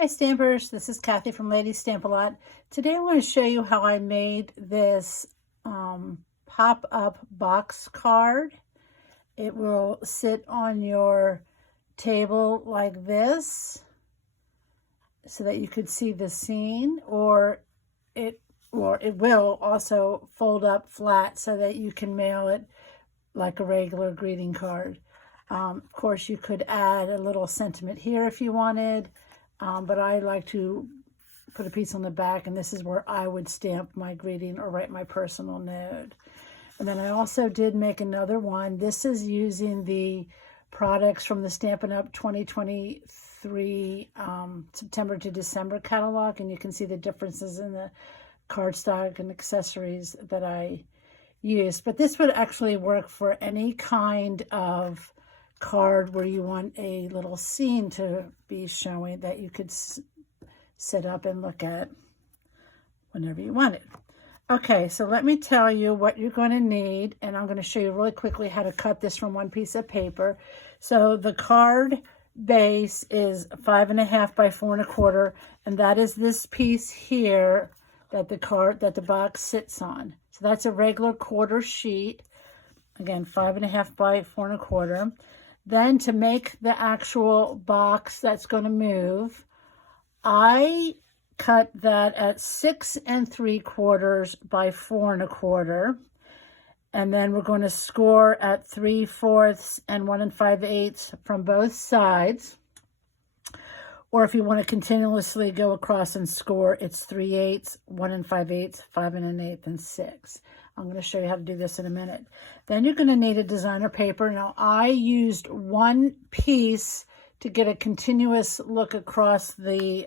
Hi Stampers, this is Kathy from Lady Stamp-A-Lot. Today I want to show you how I made this pop-up box card. It will sit on your table like this so that you could see the scene, or it will also fold up flat so that you can mail it like a regular greeting card. Of course, you could add a little sentiment here if you wanted. But I like to put a piece on the back, and this is where I would stamp my greeting or write my personal note. And then I also did make another one. This is using the products from the Stampin' Up! 2023 September to December catalog, and you can see the differences in the cardstock and accessories that I used. But this would actually work for any kind of card where you want a little scene to be showing that you could sit up and look at whenever you want it. Okay, so let me tell you what you're going to need, and I'm going to show you really quickly how to cut this from one piece of paper. So the card base is 5.5 by 4.25, and that is this piece here that the box sits on. So that's a regular quarter sheet. Again, 5.5 by 4.25. Then to make the actual box that's going to move, I cut that at 6 3/4 by 4 1/4. And then we're going to score at 3/4 and 1 5/8 from both sides. Or if you want to continuously go across and score, it's 3/8, 1 5/8, 5 1/8, and 6. I'm going to show you how to do this in a minute. Then you're going to need a designer paper. Now, I used one piece to get a continuous look across the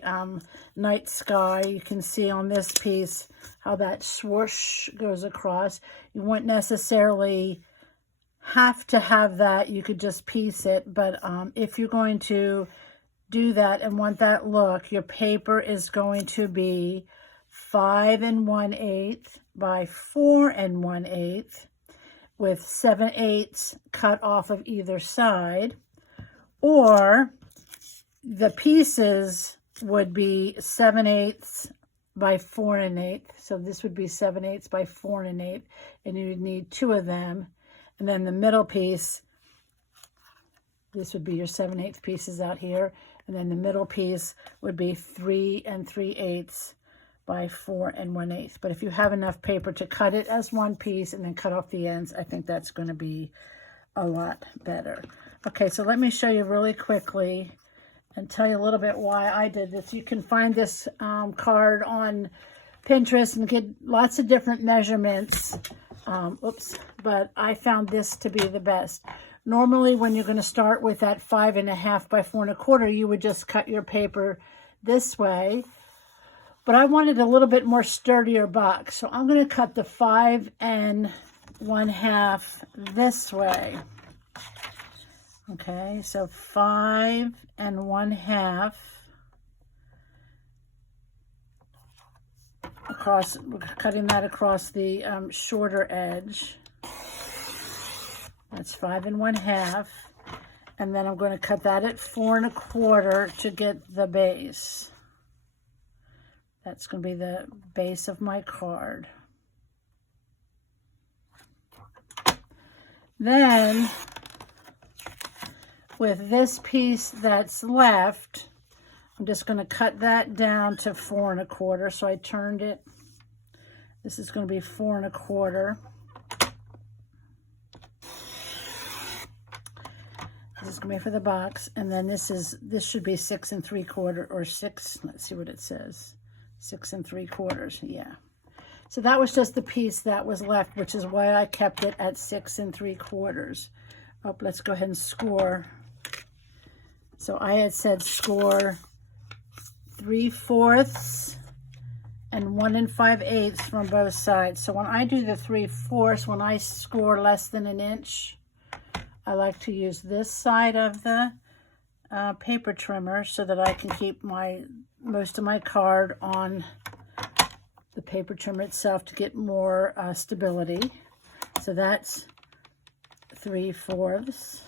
night sky. You can see on this piece how that swoosh goes across. You won't necessarily have to have that. You could just piece it. But if you're going to do that and want that look, your paper is going to be 5 1/8 by 4 1/8 with 7/8 cut off of either side, or the pieces would be 7/8 by 4 1/8. So this would be 7/8 by 4 1/8, and you would need 2 of them. And then the middle piece, this would be your 7/8 pieces out here, and then the middle piece would be 3 3/8 by 4 1/8. But if you have enough paper to cut it as one piece and then cut off the ends, I think that's going to be a lot better. Okay, so let me show you really quickly and tell you a little bit why I did this. You can find this card on Pinterest and get lots of different measurements. But I found this to be the best. Normally, when you're going to start with that 5.5 by 4 1/4, you would just cut your paper this way. But I wanted a little bit more sturdier box, so I'm going to cut the 5 1/2 this way. Okay, so 5 1/2 across. We're cutting that across the shorter edge. That's 5 1/2, and then I'm going to cut that at 4 1/4 to get the base. That's going to be the base of my card. Then, with this piece that's left, I'm just going to cut that down to 4 1/4. So I turned it. This is going to be 4 1/4. This is going to be for the box. And then this should be 6 3/4 or 6. Let's see what it says. 6 3/4, yeah. So that was just the piece that was left, which is why I kept it at 6 3/4. Oh, let's go ahead and score. So I had said score 3/4 and 1 5/8 from both sides. So when I do the 3/4, when I score less than an inch, I like to use this side of the paper trimmer so that I can keep most of my card on the paper trimmer itself to get more stability. So that's 3/4.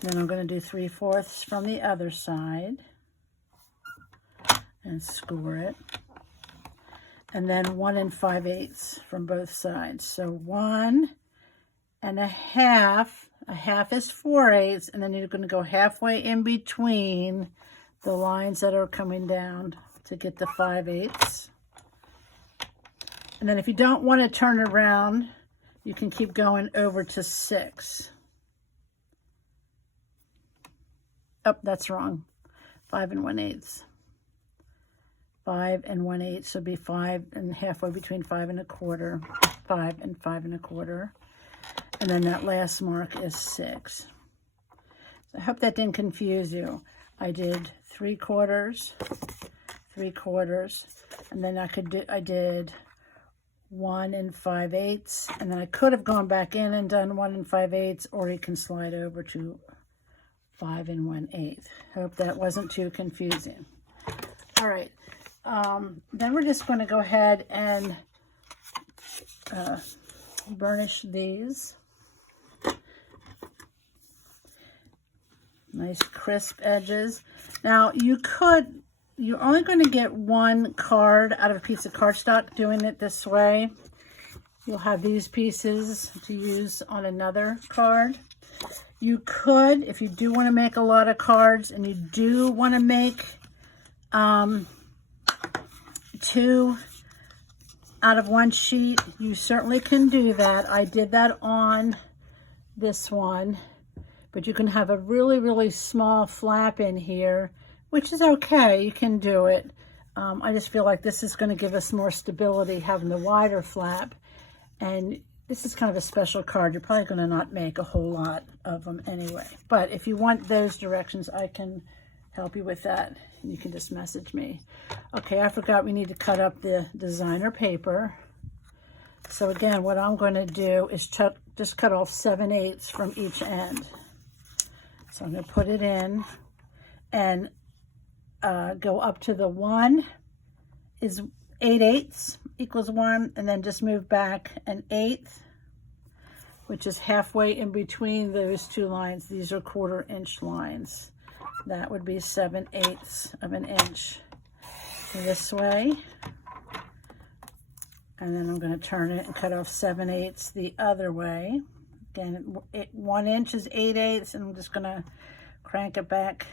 Then I'm going to do 3/4 from the other side. and score it. And then 1 5/8 from both sides. So 1 1/2, a half is 4/8, and then you're going to go halfway in between the lines that are coming down to get the 5/8. And then if you don't want to turn around, you can keep going over to 6. Oh, that's wrong. 5 1/8. 5 1/8, so it'd be 5 and halfway between 5 1/4, 5 and 5 1/4. And then that last mark is 6. So I hope that didn't confuse you. I did 3/4, 3/4, and then I did 1 5/8, and then I could have gone back in and done 1 5/8, or you can slide over to 5 1/8. Hope that wasn't too confusing. All right, then we're just going to go ahead and burnish these. Nice crisp edges. Now you're only going to get one card out of a piece of cardstock doing it this way. You'll have these pieces to use on another card. You could, if you do want to make a lot of cards and you do want to make 2 out of 1 sheet, you certainly can do that. I did that on this one, but you can have a really, really small flap in here, which is okay. You can do it. I just feel like this is going to give us more stability having the wider flap, and this is kind of a special card. You're probably going to not make a whole lot of them anyway, but if you want those directions, I can help you with that. You can just message me. Okay, I forgot we need to cut up the designer paper. So again, what I'm going to do is just cut off 7/8 from each end. So I'm going to put it in and go up to the 1 is 8/8 equals 1, and then just move back 1/8, which is halfway in between those two lines. These are 1/4 inch lines. That would be 7/8 of an inch this way. And then I'm going to turn it and cut off 7/8 the other way. Again, 1 inch is 8/8, and I'm just going to crank it back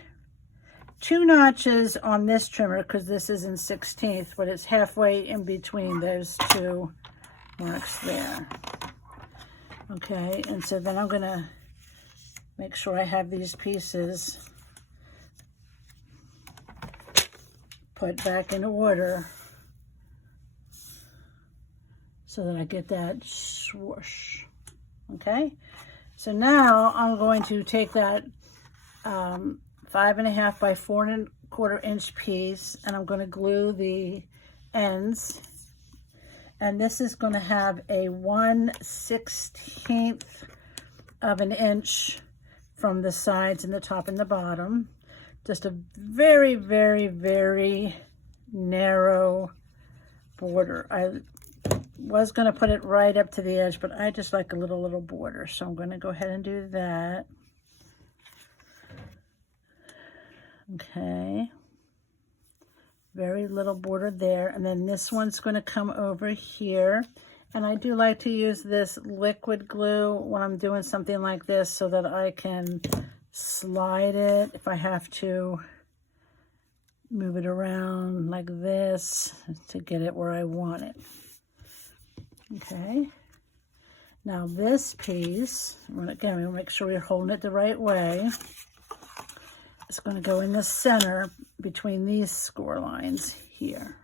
2 notches on this trimmer because this is in 1/16, but it's halfway in between those 2 marks there. Okay, and so then I'm going to make sure I have these pieces put back in order so that I get that swoosh. Okay, so now I'm going to take that 5 1/2 by 4 1/4 inch piece, and I'm going to glue the ends, and this is going to have a 1/16 of an inch from the sides and the top and the bottom. Just a very, very, very narrow border. I was going to put it right up to the edge, but I just like a little border, so I'm going to go ahead and do that. Okay, very little border there, and then this one's going to come over here, and I do like to use this liquid glue when I'm doing something like this so that I can slide it if I have to, move it around like this to get it where I want it. Okay, now this piece, again, we'll make sure we're holding it the right way. It's going to go in the center between these score lines here.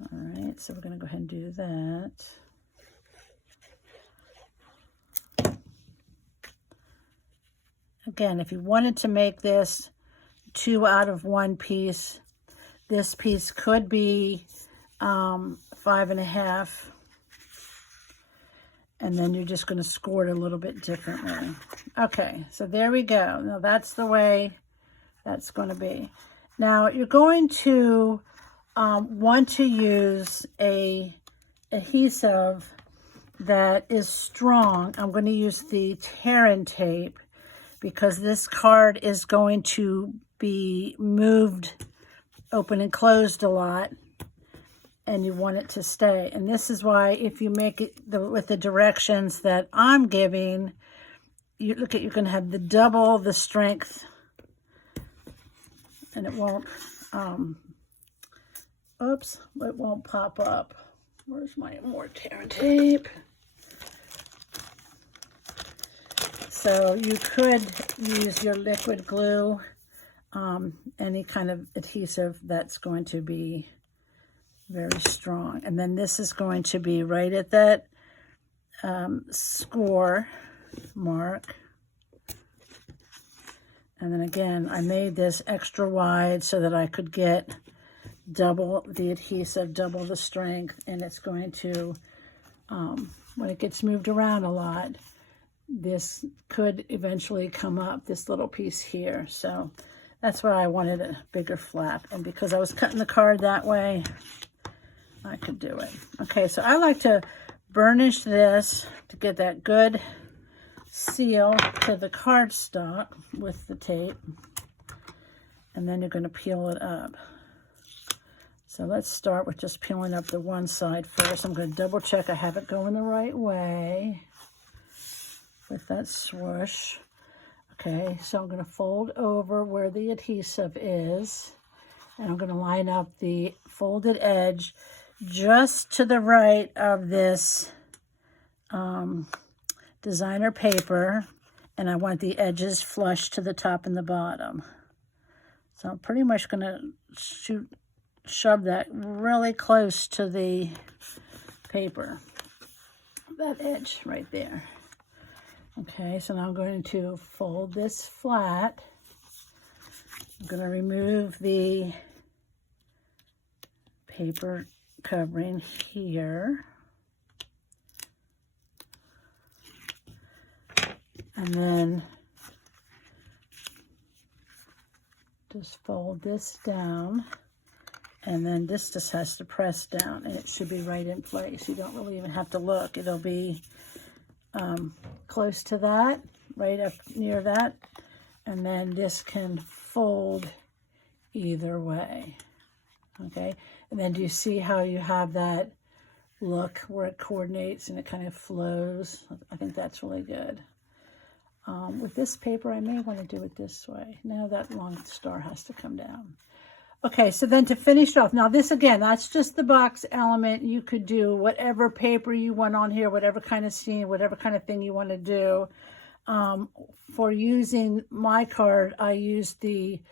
All right, so we're going to go ahead and do that. Again, if you wanted to make this 2 out of 1 piece, this piece could be 5 1/2, and then you're just going to score it a little bit differently. Okay, so there we go. Now that's the way that's going to be. Now you're going to want to use a adhesive that is strong. I'm going to use the Terran tape because this card is going to be moved open and closed a lot, and you want it to stay. And this is why if you make it with the directions that I'm giving, you look at, you can have the double the strength, and it won't, oops, it won't pop up. Where's my more tear and tape? So you could use your liquid glue, any kind of adhesive that's going to be very strong. And then this is going to be right at that score mark. And then again, I made this extra wide so that I could get double the adhesive, double the strength, and it's going to, when it gets moved around a lot, this could eventually come up, this little piece here. So that's why I wanted a bigger flap. And because I was cutting the card that way, I could do it. Okay, so I like to burnish this to get that good seal to the cardstock with the tape. And then you're going to peel it up. So let's start with just peeling up the one side first. I'm going to double check I have it going the right way with that swoosh. Okay, so I'm going to fold over where the adhesive is, and I'm going to line up the folded edge just to the right of this designer paper, and I want the edges flush to the top and the bottom. So I'm pretty much going to shove that really close to the paper, that edge right there. Okay, so now I'm going to fold this flat. I'm going to remove the paper covering here. And then just fold this down. And then this just has to press down, and it should be right in place. You don't really even have to look. It'll be close to that, right up near that. And then this can fold either way. Okay, and then do you see how you have that look where it coordinates and it kind of flows? I think that's really good. With this paper, I may want to do it this way. Now that long star has to come down. Okay, so then to finish off, now this again, that's just the box element. You could do whatever paper you want on here, whatever kind of scene, whatever kind of thing you want to do. For using my card, I used the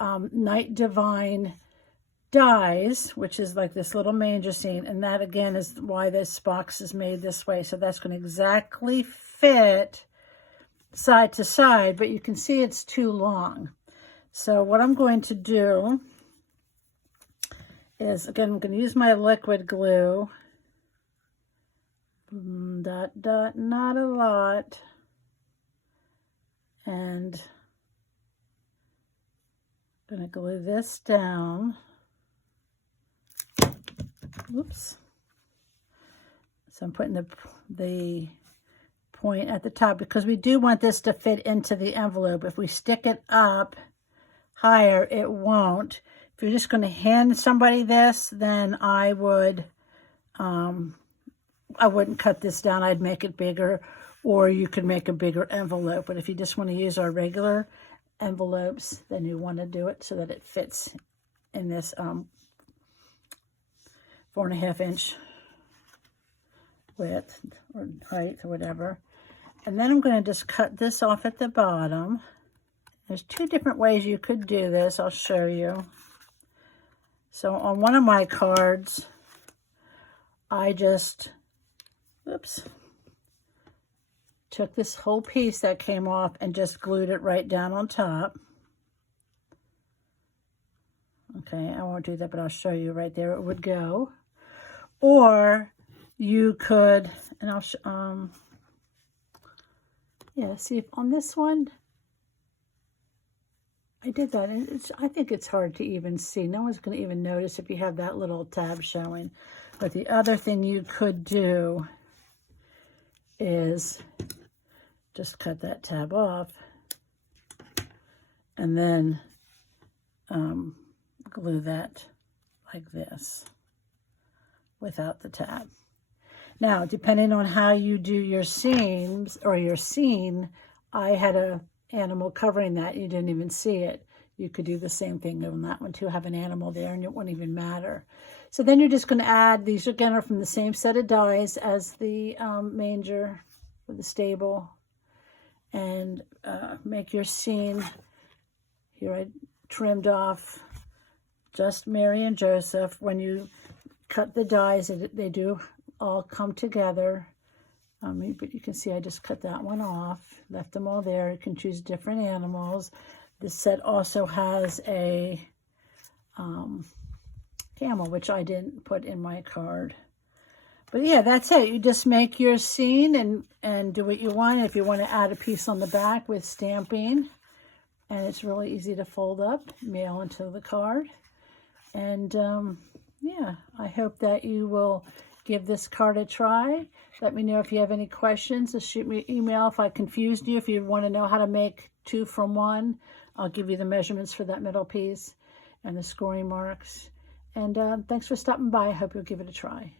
Night Divine dies, which is like this little manger scene, and that again is why this box is made this way. So that's going to exactly fit side to side, but you can see it's too long. So what I'm going to do is, again, I'm going to use my liquid glue. Not a lot. And I'm going to glue this down. Oops. So I'm putting the point at the top because we do want this to fit into the envelope. If we stick it up higher, it won't. If you're just going to hand somebody this, then I wouldn't cut this down. I'd make it bigger, or you could make a bigger envelope. But if you just want to use our regular envelopes, then you want to do it so that it fits in this 4.5 inch width or height or whatever. And then I'm going to just cut this off at the bottom. There's two different ways you could do this. I'll show you. So on one of my cards, I just, took this whole piece that came off and just glued it right down on top. Okay, I won't do that, but I'll show you right there. It would go. Or you could, and I'll, yeah, see if on this one, I did that, and I think it's hard to even see. No one's going to even notice if you have that little tab showing. But the other thing you could do is just cut that tab off and then glue that like this without the tab. Now, depending on how you do your seams or your scene, I had a animal covering that. You didn't even see it. You could do the same thing on that one too, have an animal there and it wouldn't even matter. So then you're just going to add, these again are from the same set of dies as the manger for the stable, and make your scene. Here I trimmed off just Mary and Joseph. When you cut the dies, they do all come together. But you can see I just cut that one off, left them all there. You can choose different animals. This set also has a camel, which I didn't put in my card. But yeah, that's it. You just make your scene and do what you want. If you want to add a piece on the back with stamping, and it's really easy to fold up, mail into the card. And yeah, I hope that you will give this card a try. Let me know if you have any questions. Just shoot me an email if I confused you. If you want to know how to make 2 from 1, I'll give you the measurements for that middle piece and the scoring marks. And thanks for stopping by. I hope you'll give it a try.